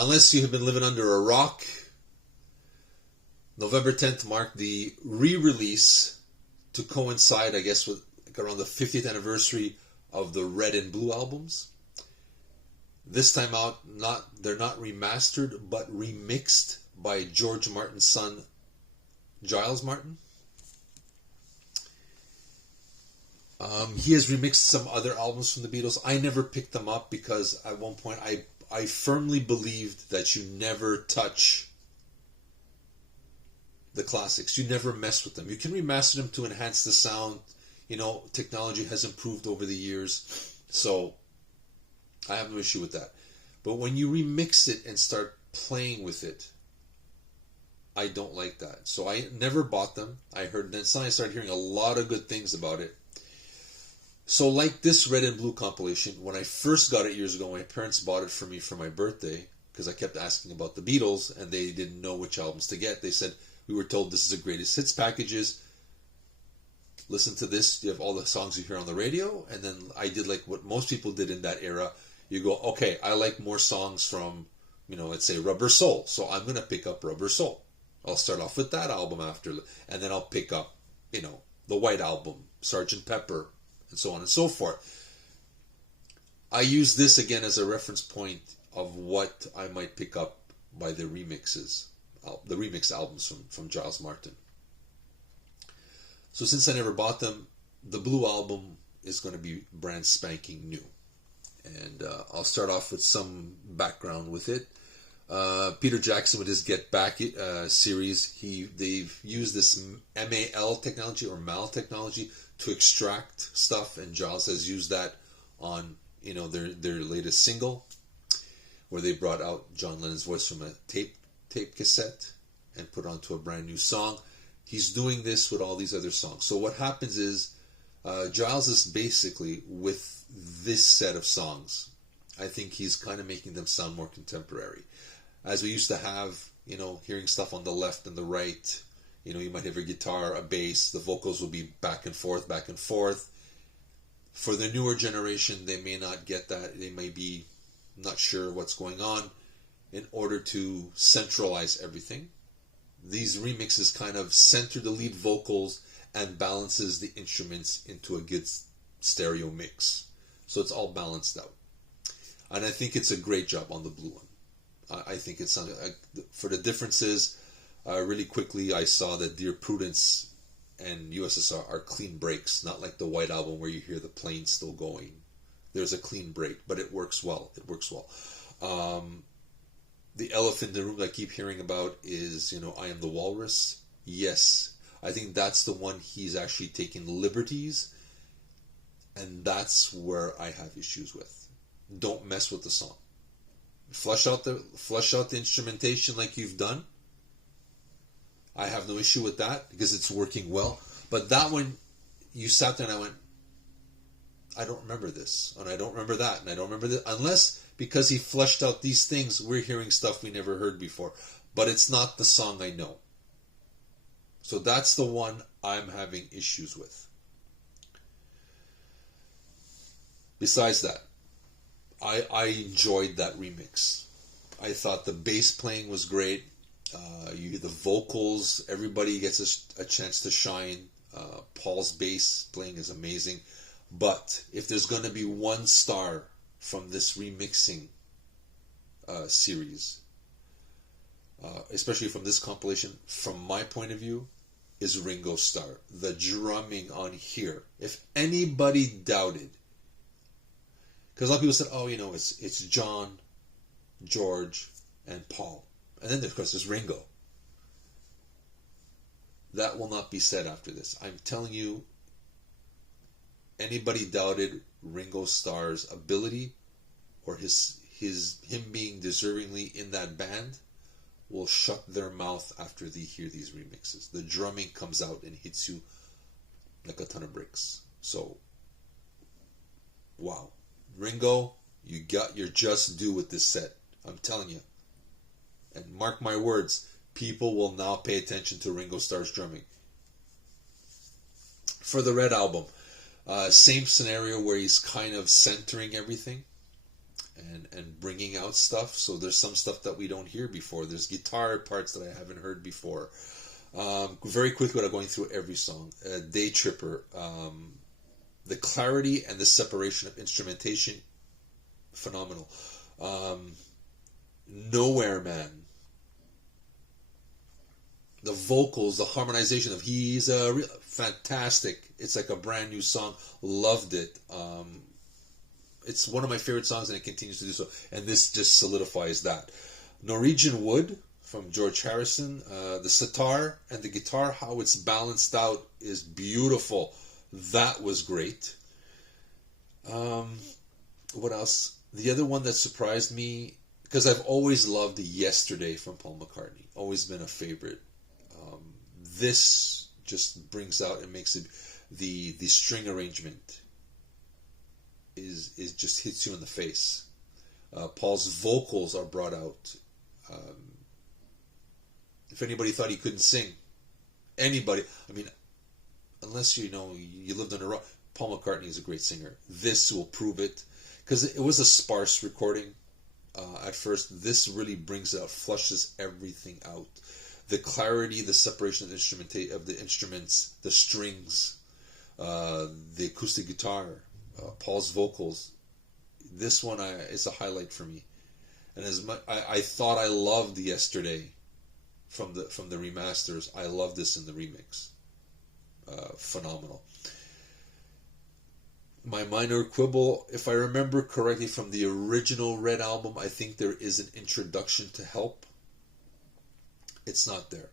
Unless you have been living under a rock, November 10th marked the re-release to coincide, I guess, with like around the 50th anniversary of the Red and Blue albums. This time out, they're not remastered, but remixed by George Martin's son, Giles Martin. He has remixed some other albums from the Beatles. I never picked them up because at one point I firmly believed that you never touch the classics. You never mess with them. You can remaster them to enhance the sound. You know, technology has improved over the years. So I have no issue with that. But when you remix it and start playing with it, I don't like that. So I never bought them. I heard, then suddenly I started hearing a lot of good things about it. So like this Red and Blue compilation, when I first got it years ago, my parents bought it for me for my birthday because I kept asking about the Beatles and they didn't know which albums to get. They said, we were told this is the greatest hits packages. Listen to this. You have all the songs you hear on the radio. And then I did like what most people did in that era. You go, okay, I like more songs from, let's say Rubber Soul. So I'm going to pick up Rubber Soul. I'll start off with that album after. And then I'll pick up, the White Album, Sgt. Pepper, and so on and so forth. I use this again as a reference point of what I might pick up by the remixes. The remix albums from Giles Martin. So since I never bought them, the Blue album is going to be brand spanking new. And I'll start off with some background with it. Peter Jackson with his Get Back series, they've used this MAL technology or MAL technology to extract stuff, and Giles has used that on their latest single, where they brought out John Lennon's voice from a tape cassette and put onto a brand new song. He's doing this with all these other songs. So what happens is Giles is basically, with this set of songs, I think he's kind of making them sound more contemporary. As we used to have, hearing stuff on the left and the right, you might have a guitar, a bass, the vocals will be back and forth, back and forth. For the newer generation, they may not get that. They may be not sure what's going on. In order to centralize everything, these remixes kind of center the lead vocals and balances the instruments into a good stereo mix. So it's all balanced out. And I think it's a great job on the Blue one. I think it sounded for the differences, really quickly I saw that Dear Prudence and USSR are clean breaks, not like the White Album where you hear the plane still going. There's a clean break, but it works well. The elephant in the room that I keep hearing about is, I Am the Walrus. Yes, I think that's the one he's actually taking liberties, and that's where I have issues with. Don't mess with the song. Flush out the instrumentation like you've done. I have no issue with that because it's working well. But that one, you sat there and I went, I don't remember this, and I don't remember that, and I don't remember this, unless because he fleshed out these things, we're hearing stuff we never heard before. But it's not the song I know. So that's the one I'm having issues with. Besides that, I enjoyed that remix. I thought the bass playing was great. You hear the vocals, everybody gets a chance to shine. Paul's bass playing is amazing. But if there's going to be one star from this remixing series, especially from this compilation, from my point of view, is Ringo Starr. The drumming on here. If anybody doubted, because a lot of people said, oh, it's John, George, and Paul. And then, of course, there's Ringo. That will not be said after this. I'm telling you, anybody doubted Ringo Starr's ability or him being deservingly in that band will shut their mouth after they hear these remixes. The drumming comes out and hits you like a ton of bricks. So, wow. Ringo, you got your just due with this set. I'm telling you. And mark my words, people will now pay attention to Ringo Starr's drumming. For the Red Album, same scenario where he's kind of centering everything. and bringing out stuff. So there's some stuff that we don't hear before. There's guitar parts that I haven't heard before. Very quickly without going through every song. Day Tripper. The clarity and the separation of instrumentation, phenomenal. Nowhere Man. The vocals, the harmonization of he's a real fantastic. It's like a brand new song. Loved it. It's one of my favorite songs, and it continues to do so. And this just solidifies that. Norwegian Wood from George Harrison. The sitar and the guitar, how it's balanced out is beautiful. That was great. What else? The other one that surprised me, because I've always loved Yesterday from Paul McCartney. Always been a favorite. This just brings out and makes it, the string arrangement is just hits you in the face. Paul's vocals are brought out. If anybody thought he couldn't sing, anybody, I mean, unless you lived on a rock, Paul McCartney is a great singer. This will prove it, because it was a sparse recording at first. This really brings out, flushes everything out. The clarity, the separation of the instruments, the strings, the acoustic guitar, Paul's vocals. This one is a highlight for me. And as much I thought I loved Yesterday from the remasters, I love this in the remix. Phenomenal. My minor quibble, if I remember correctly from the original Red album, I think there is an introduction to Help. It's not there,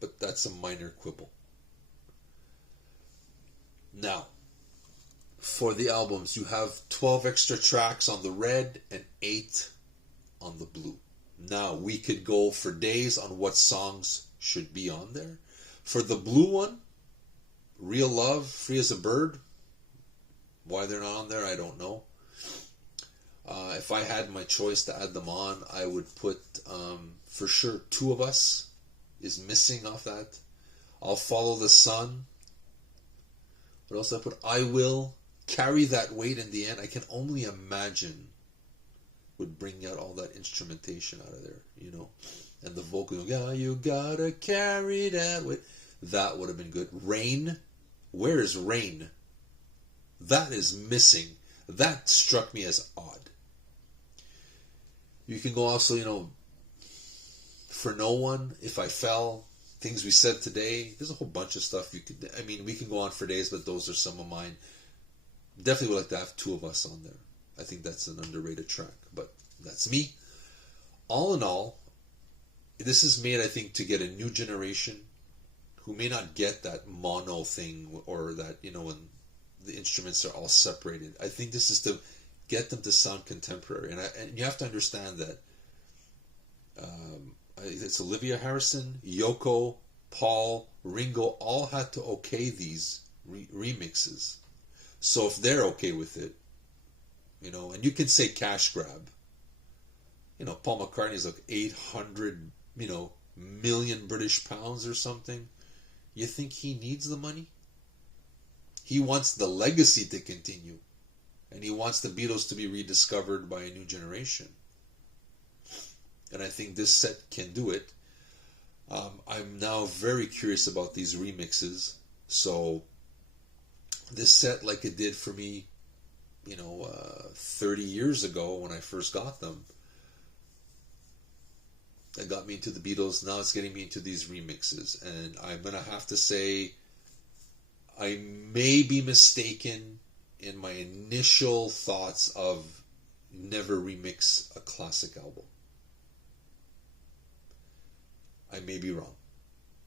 but that's a minor quibble. Now, for the albums, you have 12 extra tracks on the red and 8 on the blue. Now, we could go for days on what songs should be on there. For the blue one, Real Love, Free as a Bird, why they're not on there, I don't know. If I had my choice to add them on, I would put, for sure, Two of Us is missing off that. I'll Follow the Sun. What else I put? I Will. Carry That Weight in the End. I can only imagine would bring out all that instrumentation out of there, And the vocal, you gotta carry that weight. That would have been good. Rain. Where is Rain? That is missing. That struck me as odd. You can go also, For No One, If I Fell, things we said today. There's a whole bunch of stuff we can go on for days, but those are some of mine. Definitely would like to have Two of Us on there. I think that's an underrated track, but that's me. All in all, this is made, I think, to get a new generation who may not get that mono thing, or that, when the instruments are all separated. I think this is to get them to sound contemporary. And you have to understand that it's Olivia Harrison, Yoko, Paul, Ringo all had to okay these remixes. So if they're okay with it, and you can say cash grab. Paul McCartney's like 800, million British pounds or something. You think he needs the money? He wants the legacy to continue. And he wants the Beatles to be rediscovered by a new generation. And I think this set can do it. I'm now very curious about these remixes. So this set, like it did for me, 30 years ago when I first got them, that got me into the Beatles. Now it's getting me into these remixes. And I'm going to have to say, I may be mistaken in my initial thoughts of never remix a classic album. I may be wrong,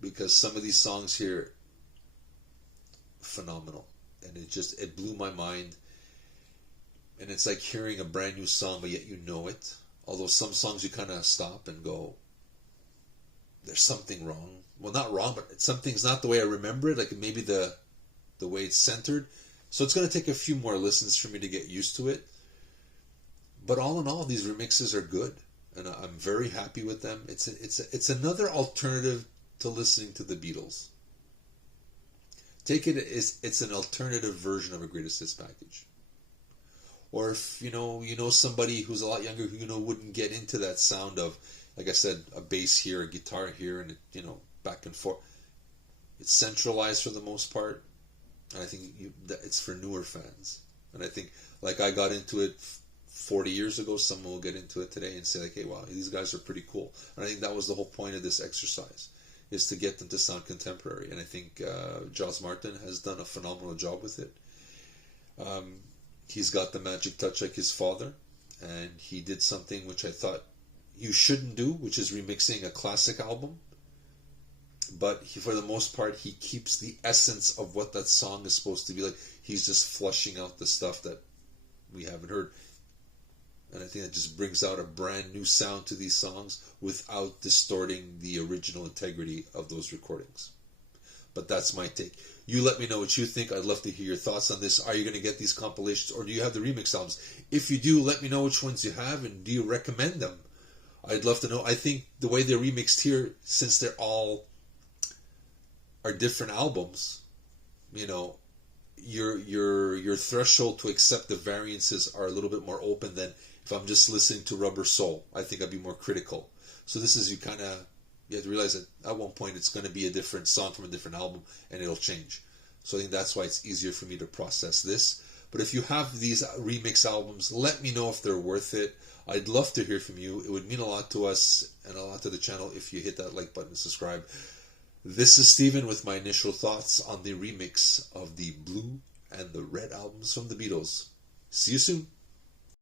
because some of these songs here, phenomenal, and it blew my mind. And it's like hearing a brand new song, but yet you know it. Although some songs you kind of stop and go, there's something wrong. Well, not wrong, but something's not the way I remember it. Like maybe the way it's centered. So it's going to take a few more listens for me to get used to it. But all in all, these remixes are good, and I'm very happy with them. It's another alternative to listening to the Beatles. Take it as it's an alternative version of a greatest hits package. or if you know somebody who's a lot younger who wouldn't get into that sound of, like I said, a bass here, a guitar here, and back and forth. It's centralized for the most part, and I think it's for newer fans. And I think, like, I got into it 40 years ago, someone will get into it today and say, like, hey, wow, these guys are pretty cool. And I think that was the whole point of this exercise, is to get them to sound contemporary. And I think Joss Martin has done a phenomenal job with it. He's got the magic touch like his father, and he did something which I thought you shouldn't do, which is remixing a classic album. But for the most part, he keeps the essence of what that song is supposed to be like. He's just flushing out the stuff that we haven't heard. And I think that just brings out a brand new sound to these songs without distorting the original integrity of those recordings. But that's my take. You let me know what you think. I'd love to hear your thoughts on this. Are you going to get these compilations, or do you have the remix albums? If you do, let me know which ones you have, and do you recommend them? I'd love to know. I think the way they're remixed here, since they're all are different albums, your threshold to accept the variances are a little bit more open than if I'm just listening to Rubber Soul. I think I'd be more critical. So this is, you have to realize that at one point it's going to be a different song from a different album, and it'll change. So I think that's why it's easier for me to process this. But if you have these remix albums, let me know if they're worth it. I'd love to hear from you. It would mean a lot to us and a lot to the channel if you hit that like button and subscribe. This is Steven with my initial thoughts on the remix of the Blue and the Red albums from the Beatles. See you soon.